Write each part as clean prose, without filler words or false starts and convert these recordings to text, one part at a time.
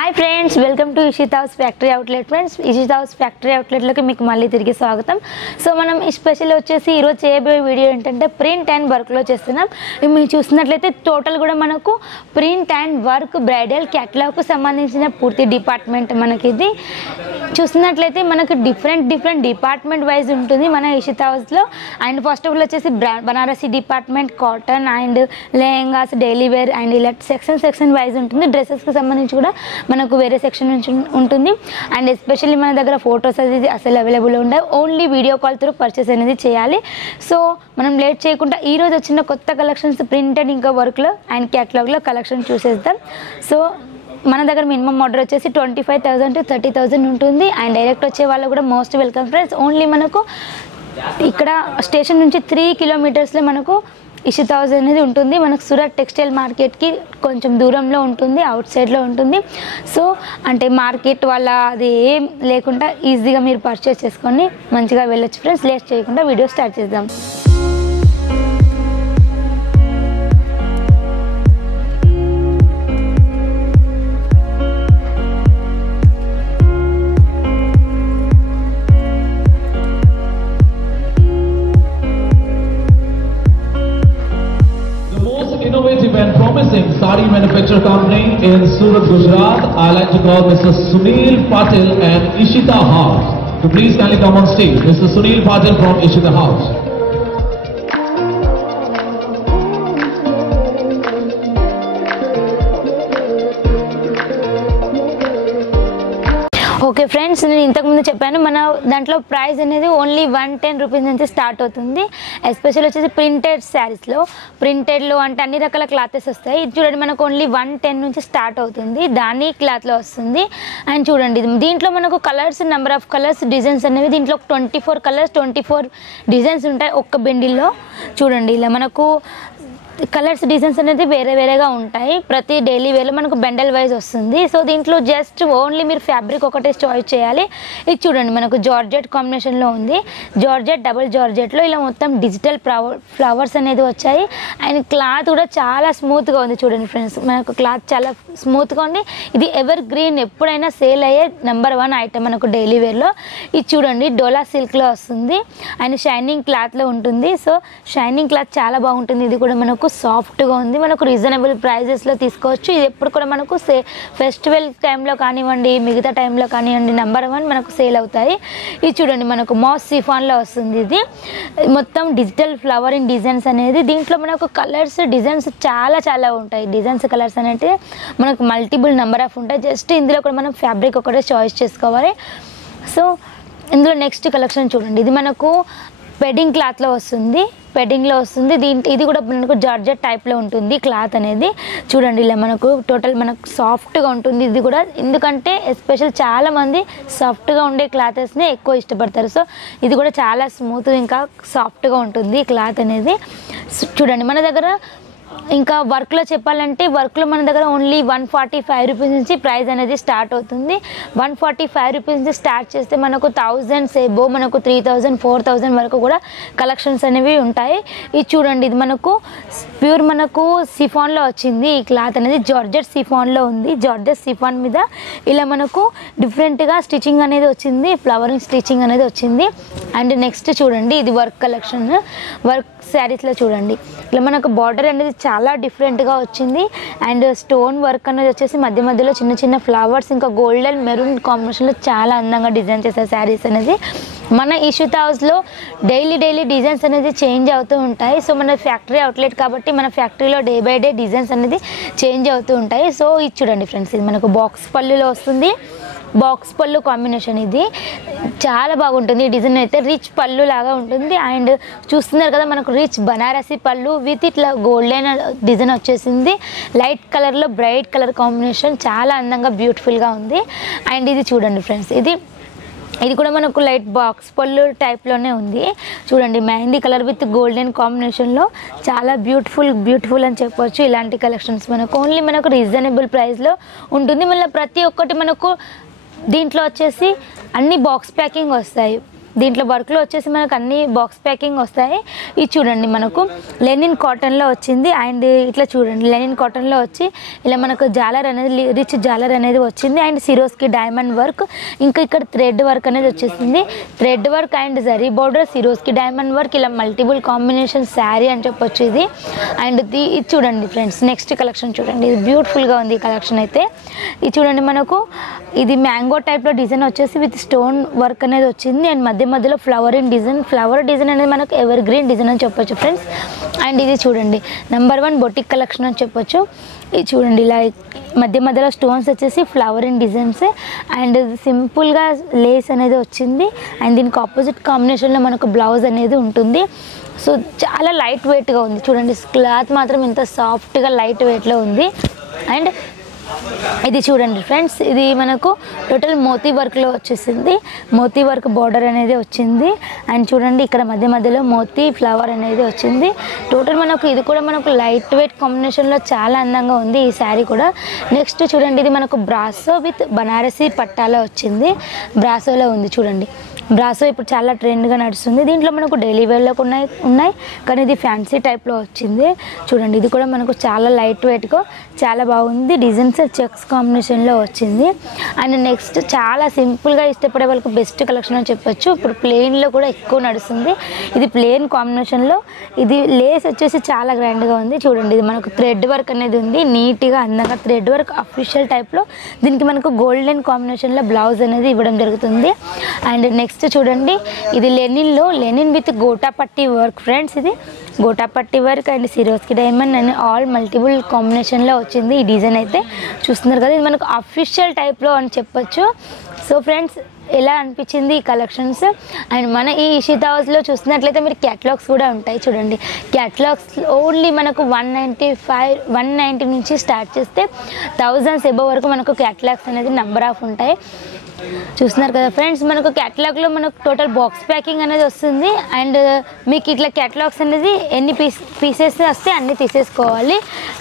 Hi friends, welcome to Ishita house factory outlet. Friends, Ishita house factory అవుట్లెట్లోకి మీకు మళ్ళీ తిరిగి స్వాగతం. సో మనం ఈ స్పెషల్ వచ్చేసి ఈరోజు చేయబోయే వీడియో ఏంటంటే ప్రింట్ అండ్ వర్క్లో చేస్తున్నాం. మీరు చూసినట్లయితే టోటల్ కూడా మనకు ప్రింట్ అండ్ వర్క్ బ్రైడల్ క్యాటలాగ్కు సంబంధించిన పూర్తి డిపార్ట్మెంట్ మనకి ఇది చూసినట్లయితే మనకు డిఫరెంట్ డిపార్ట్మెంట్ వైజ్ ఉంటుంది మన ఇషితా హౌస్లో. అండ్ ఫస్ట్ ఆఫ్ ఆల్ వచ్చేసి Banarasi department, cotton and lehengas, daily wear and ఇలా సెక్షన్ వైజ్ ఉంటుంది. డ్రెస్సెస్కి సంబంధించి కూడా మనకు వేరే సెక్షన్ నుంచి ఉంటుంది. అండ్ ఎస్పెషల్లీ మన దగ్గర ఫొటోస్ అనేది అసలు అవైలబుల్ ఉండవు, only video call through purchase అనేది చేయాలి. సో మనం లేట్ చేయకుండా ఈరోజు వచ్చిన కొత్త కలెక్షన్స్ ప్రింటెడ్ ఇంకా వర్క్లో అండ్ క్యాటలాగ్లో కలెక్షన్ చూసేద్దాం. సో మన దగ్గర మినిమం ఆర్డర్ వచ్చేసి 25,000 to 30,000 ఉంటుంది. అండ్ డైరెక్ట్ వచ్చే వాళ్ళు కూడా మోస్ట్ వెల్కమ్ ఫ్రెండ్స్. ఓన్లీ మనకు ఇక్కడ స్టేషన్ నుంచి 3 kilometers మనకు ఇషితా హౌస్ అనేది ఉంటుంది. మనకు సూరత్ టెక్స్టైల్ మార్కెట్కి కొంచెం దూరంలో ఉంటుంది, అవుట్ సైడ్లో ఉంటుంది. సో అంటే మార్కెట్ వల్ల అది ఏం లేకుండా ఈజీగా మీరు పర్చేస్ చేసుకొని మంచిగా వెళ్ళొచ్చు ఫ్రెండ్స్. లేట్ చేయకుండా వీడియో స్టార్ట్ చేద్దాం. Innovative and promising sari manufacturer company in Surat, Gujarat. I like to call Mr. Sunil Patil and Ishita House. So please kindly come on stage. Mr. Sunil Patil from Ishita House. Okay friends, నేను ఇంతకుముందు చెప్పాను మన దాంట్లో price అనేది only 110 rupees నుంచి start అవుతుంది. Special వచ్చేసి printed శారీస్లో, ప్రింటెడ్లో అంటే అన్ని రకాల క్లాతెస్ వస్తాయి. ఇది చూడండి మనకు ఓన్లీ 110 నుంచి స్టార్ట్ అవుతుంది, దాని క్లాత్లో వస్తుంది. అండ్ చూడండి దీంట్లో మనకు colours, number of colours, designs అనేవి దీంట్లో 24 కలర్స్ 24 డిజైన్స్ ఉంటాయి ఒక్క బెండిల్లో. చూడండి ఇలా మనకు కలర్స్, డిజైన్స్ అనేది వేరేగా ఉంటాయి. ప్రతి డైలీ వేర్లో మనకు బెండల్ వైజ్ వస్తుంది. సో దీంట్లో జస్ట్ ఓన్లీ మీరు ఫ్యాబ్రిక్ ఒకటే చాయిస్ చేయాలి. ఇది చూడండి మనకు జార్జెట్ కాంబినేషన్లో ఉంది. జార్జెట్, డబుల్ జార్జెట్లో ఇలా మొత్తం డిజిటల్ ఫ్లవర్స్ అనేది వచ్చాయి. అండ్ క్లాత్ కూడా చాలా స్మూత్గా ఉంది. చూడండి ఫ్రెండ్స్, మనకు క్లాత్ చాలా స్మూత్గా ఉంది. ఇది ఎవర్ గ్రీన్, ఎప్పుడైనా సేల్ అయ్యే నెంబర్ 1 ఐటమ్ మనకు డైలీ వేర్లో. ఇది చూడండి డోలా సిల్క్లో వస్తుంది అండ్ షైనింగ్ క్లాత్లో ఉంటుంది. సో షైనింగ్ క్లాత్ చాలా బాగుంటుంది. ఇది కూడా మనకు సాఫ్ట్గా ఉంది, మనకు రీజనబుల్ ప్రైజెస్లో తీసుకోవచ్చు. ఇది ఎప్పుడు కూడా మనకు ఫెస్టివల్ టైంలో కానివ్వండి, మిగతా టైంలో కానివ్వండి నెంబర్ 1 మనకు సేల్ అవుతాయి. ఇది చూడండి మనకు మాస్ సిఫాన్లో వస్తుంది. ఇది మొత్తం డిజిటల్ ఫ్లవరింగ్ డిజైన్స్ అనేది. దీంట్లో మనకు కలర్స్, డిజైన్స్ చాలా ఉంటాయి. డిజైన్స్, కలర్స్ అనేది మనకు మల్టిపుల్ నెంబర్ ఆఫ్ ఉంటాయి. జస్ట్ ఇందులో కూడా మనం ఫ్యాబ్రిక్ ఒకటే చాయిస్ చేసుకోవాలి. సో ఇందులో నెక్స్ట్ కలెక్షన్ చూడండి, ఇది మనకు పెడ్డింగ్ క్లాత్లో వస్తుంది. ఇది కూడా మనకు జార్జెట్ టైప్లో ఉంటుంది క్లాత్ అనేది. చూడండి ఇలా మనకు టోటల్ మనకు సాఫ్ట్గా ఉంటుంది. ఇది కూడా ఎందుకంటే ఎస్పెషల్ చాలామంది సాఫ్ట్గా ఉండే క్లాతెస్ని ఎక్కువ ఇష్టపడతారు. సో ఇది కూడా చాలా స్మూత్ ఇంకా సాఫ్ట్గా ఉంటుంది క్లాత్ అనేది. చూడండి మన దగ్గర ఇంకా వర్క్లో చెప్పాలంటే వర్క్లో మన దగ్గర ఓన్లీ 145 రూపీస్ నుంచి ప్రైస్ అనేది స్టార్ట్ అవుతుంది. 145 రూపీస్ నుంచి స్టార్ట్ చేస్తే మనకు 1000 ఎబో మనకు 3000 4000 వరకు కూడా కలెక్షన్స్ అనేవి ఉంటాయి. ఇది చూడండి, ఇది మనకు ప్యూర్ మనకు సిఫాన్లో వచ్చింది. ఈ క్లాత్ అనేది జార్జెట్ సిఫాన్లో ఉంది. జార్జెట్ సిఫాన్ మీద ఇలా మనకు డిఫరెంట్గా స్టిచ్చింగ్ అనేది వచ్చింది, ఫ్లవరింగ్ స్టిచ్చింగ్ అనేది వచ్చింది. అండ్ నెక్స్ట్ చూడండి, ఇది వర్క్ కలెక్షన్. వర్క్ శారీస్లో చూడండి ఇలా మనకు బార్డర్ అనేది చాలా డిఫరెంట్గా వచ్చింది. అండ్ స్టోన్ వర్క్ అనేది వచ్చేసి మధ్యలో చిన్న ఫ్లవర్స్ ఇంకా గోల్డెన్ మెరూన్ కాంబినేషన్లో చాలా అందంగా డిజైన్ చేశారు శారీస్ అనేది. మన ఇషితా హౌస్లో డైలీ డిజైన్స్ అనేది చేంజ్ అవుతూ ఉంటాయి. సో మన ఫ్యాక్టరీ అవుట్లెట్ కాబట్టి మన ఫ్యాక్టరీలో డే బై డే డిజైన్స్ అనేది చేంజ్ అవుతూ ఉంటాయి. సో ఇది చూడండి ఫ్రెండ్స్, ఇది మనకు బాక్స్ పళ్ళులో వస్తుంది. బాక్స్ పళ్ళు కాంబినేషన్ ఇది చాలా బాగుంటుంది. ఈ డిజైన్ అయితే రిచ్ పళ్ళు లాగా ఉంటుంది. అండ్ చూస్తున్నారు కదా మనకు రిచ్ బనారసి పళ్ళు విత్ ఇట్లా గోల్డెన్ డిజైన్ వచ్చేసింది. లైట్ కలర్లో బ్రైట్ కలర్ కాంబినేషన్ చాలా అందంగా బ్యూటిఫుల్గా ఉంది. అండ్ ఇది చూడండి ఫ్రెండ్స్, ఇది కూడా మనకు లైట్ బాక్స్ పళ్ళు టైప్లోనే ఉంది. చూడండి మెహందీ కలర్ విత్ గోల్డెన్ కాంబినేషన్లో చాలా బ్యూటిఫుల్ అని చెప్పవచ్చు. ఇలాంటి కలెక్షన్స్ మనకు ఓన్లీ మనకు రీజనబుల్ ప్రైస్లో ఉంటుంది. మళ్ళీ ప్రతి ఒక్కటి మనకు దీంట్లో వచ్చేసి అన్ని బాక్స్ ప్యాకింగ్ వస్తాయి. దీంట్లో వర్క్లో వచ్చేసి మనకు అన్ని బాక్స్ ప్యాకింగ్ వస్తాయి. ఇది చూడండి మనకు లెనిన్ కాటన్లో వచ్చింది. అండ్ ఇట్లా చూడండి లెనిన్ కాటన్లో వచ్చి ఇలా మనకు జాలర్ అనేది రిచ్ జాలర్ అనేది వచ్చింది. అండ్ సిరోస్కి డైమండ్ వర్క్, ఇంకా ఇక్కడ థ్రెడ్ వర్క్ అనేది వచ్చేసింది. Thread work and zari border, Swarovski diamond work, ఇలా మల్టిపుల్ కాంబినేషన్ శారీ అని చెప్పొచ్చు ఇది. అండ్ ఇది చూడండి ఫ్రెండ్స్, నెక్స్ట్ కలెక్షన్ చూడండి. ఇది బ్యూటిఫుల్గా ఉంది ఈ కలెక్షన్ అయితే. ఇది చూడండి మనకు ఇది మ్యాంగో టైప్లో డిజైన్ వచ్చేసి విత్ స్టోన్ వర్క్ అనేది వచ్చింది. అండ్ మధ్య మధ్యలో ఫ్లవర్ డిజైన్ అనేది మనకు ఎవర్ గ్రీన్ డిజైన్ అని చెప్పొచ్చు ఫ్రెండ్స్. అండ్ ఇది చూడండి నెంబర్ 1 బొటిక్ కలెక్షన్ అని చెప్పొచ్చు. ఇది చూడండి ఇలా మధ్య మధ్యలో స్టోన్స్ వచ్చేసి ఫ్లవర్ డిజైన్స్ అండ్ సింపుల్గా లేస్ అనేది వచ్చింది. అండ్ దీనికి ఆపోజిట్ కాంబినేషన్లో మనకు బ్లౌజ్ అనేది ఉంటుంది. సో చాలా లైట్ వెయిట్గా ఉంది చూడండి, క్లాత్ మాత్రం ఇంత సాఫ్ట్గా లైట్ వెయిట్లో ఉంది. అండ్ ఇది చూడండి ఫ్రెండ్స్, ఇది మనకు టోటల్ మోతీ వర్క్లో వచ్చేసింది. మోతీ వర్క్ బార్డర్ అనేది వచ్చింది. అండ్ చూడండి ఇక్కడ మధ్య మధ్యలో మోతీ ఫ్లవర్ అనేది వచ్చింది. టోటల్ మనకు ఇది కూడా మనకు లైట్ వెయిట్ కాంబినేషన్లో చాలా అందంగా ఉంది ఈ శారీ కూడా. నెక్స్ట్ చూడండి ఇది మనకు బ్రాసో విత్ బనారసీ పట్టాలో వచ్చింది. బ్రాసోలో ఉంది చూడండి. బ్రాసో ఇప్పుడు చాలా ట్రెండ్గా నడుస్తుంది. దీంట్లో మనకు డైలీ వేర్లో ఉన్నాయి కానీ ఇది ఫ్యాన్సీ టైప్లో వచ్చింది చూడండి. ఇది కూడా మనకు చాలా లైట్ వెయిట్గా చాలా బాగుంది. డిజైన్స్ చెక్స్ కాంబినేషన్లో వచ్చింది. అండ్ నెక్స్ట్ చాలా సింపుల్గా ఇష్టపడే వాళ్ళకి బెస్ట్ కలెక్షన్ అని చెప్పొచ్చు. ఇప్పుడు ప్లెయిన్లో కూడా ఎక్కువ నడుస్తుంది. ఇది ప్లెయిన్ కాంబినేషన్లో, ఇది లేస్ వచ్చేసి చాలా గ్రాండ్గా ఉంది చూడండి. ఇది మనకు థ్రెడ్ వర్క్ అనేది ఉంది, నీట్గా అందంగా థ్రెడ్ వర్క్ అఫీషియల్ టైప్లో. దీనికి మనకు గోల్డెన్ కాంబినేషన్లో బ్లౌజ్ అనేది ఇవ్వడం జరుగుతుంది. అండ్ నెక్స్ట్ చూడండి ఇది linen with gota patti work friends. ఇది gota patti work and Swarovski diamond and all multiple కాంబినేషన్లో వచ్చింది ఈ డిజైన్ అయితే చూస్తున్నారు కదా. ఇది మనకు అఫీషియల్ టైప్లో అని చెప్పొచ్చు. సో ఫ్రెండ్స్ ఎలా అనిపించింది ఈ కలెక్షన్స్? అండ్ మన ఈ ఇషితా హౌస్లో చూస్తున్నట్లయితే మీరు క్యాటలాగ్స్ కూడా ఉంటాయి చూడండి. క్యాటలాగ్స్ ఓన్లీ మనకు 190 నుంచి స్టార్ట్ చేస్తే 1000s అబవ్ వరకు మనకు క్యాటలాగ్స్ అనేది నెంబర్ ఆఫ్ ఉంటాయి చూస్తున్నారు కదా ఫ్రెండ్స్. మనకు క్యాటలాగ్లో మనకు టోటల్ బాక్స్ ప్యాకింగ్ అనేది వస్తుంది. అండ్ మీకు ఇట్లా క్యాటలాగ్స్ అనేది ఎన్ని పీసెస్ వస్తే అన్ని తీసేసుకోవాలి.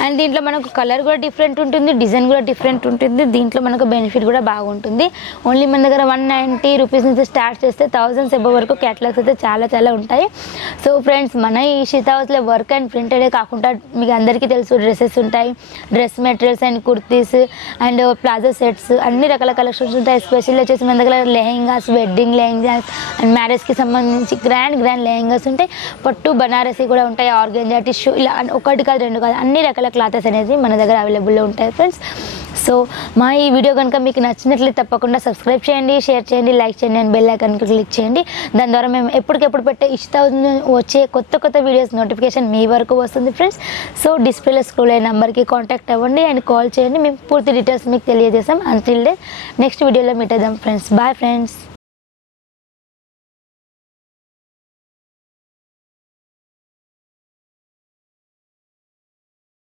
అండ్ దీంట్లో మనకు కలర్ కూడా డిఫరెంట్ ఉంటుంది, డిజైన్ కూడా డిఫరెంట్ ఉంటుంది. దీంట్లో మనకు బెనిఫిట్ కూడా బాగుంటుంది. ఓన్లీ మన దగ్గర 190 రూపీస్ నుంచి స్టార్ట్ చేస్తే 1000s అబవ్ వరకు క్యాటలాగ్స్ అయితే చాలా ఉంటాయి. సో ఫ్రెండ్స్ మన ఈ ఇషితా హౌస్లో వర్క్ అండ్ ప్రింటెడే కాకుండా మీకు అందరికీ తెలుసు డ్రెస్సెస్ ఉంటాయి, dress materials and kurtis and palazzo sets అన్ని రకాల కలెక్షన్స్ ఉంటాయి. ఎస్పెషల్లీ వచ్చేసి మన దగ్గర లెహెంగాస్, వెడ్డింగ్ లెహెంగాస్ అండ్ మ్యారేజ్కి సంబంధించి గ్రాండ్ లెహెంగాస్ ఉంటాయి. పట్టు బనారసి కూడా ఉంటాయి, ఆర్గెంజా, టిష్యూ, ఇలా ఒకటి కాదు రెండు కాదు అన్ని రకాల క్లాతెస్ అనేది మన దగ్గర అవైలబుల్లో ఉంటాయి ఫ్రెండ్స్. సో మా ఈ వీడియో కనుక మీకు నచ్చినట్లయితే తప్పకుండా సబ్స్క్రైబ్ చేయండి, షేర్ చేయండి, లైక్ చేయండి అండ్ బెల్ ఐకాన్కి క్లిక్ చేయండి. దాని ద్వారా మేము ఎప్పటికెప్పుడు పెట్టే ఇషితా హౌస్ వచ్చే కొత్త వీడియోస్ నోటిఫికేషన్ మీ వరకు వస్తుంది ఫ్రెండ్స్. సో డిస్ప్లేలో స్క్రోల్ అయ్యే నెంబర్కి కాంటాక్ట్ అవ్వండి అండ్ కాల్ చేయండి. మేము పూర్తి డీటెయిల్స్ మీకు తెలియజేస్తాం. అంటిల్ డే నెక్స్ట్ వీడియోలో మీట్ అవుదాం ఫ్రెండ్స్. Bye friends.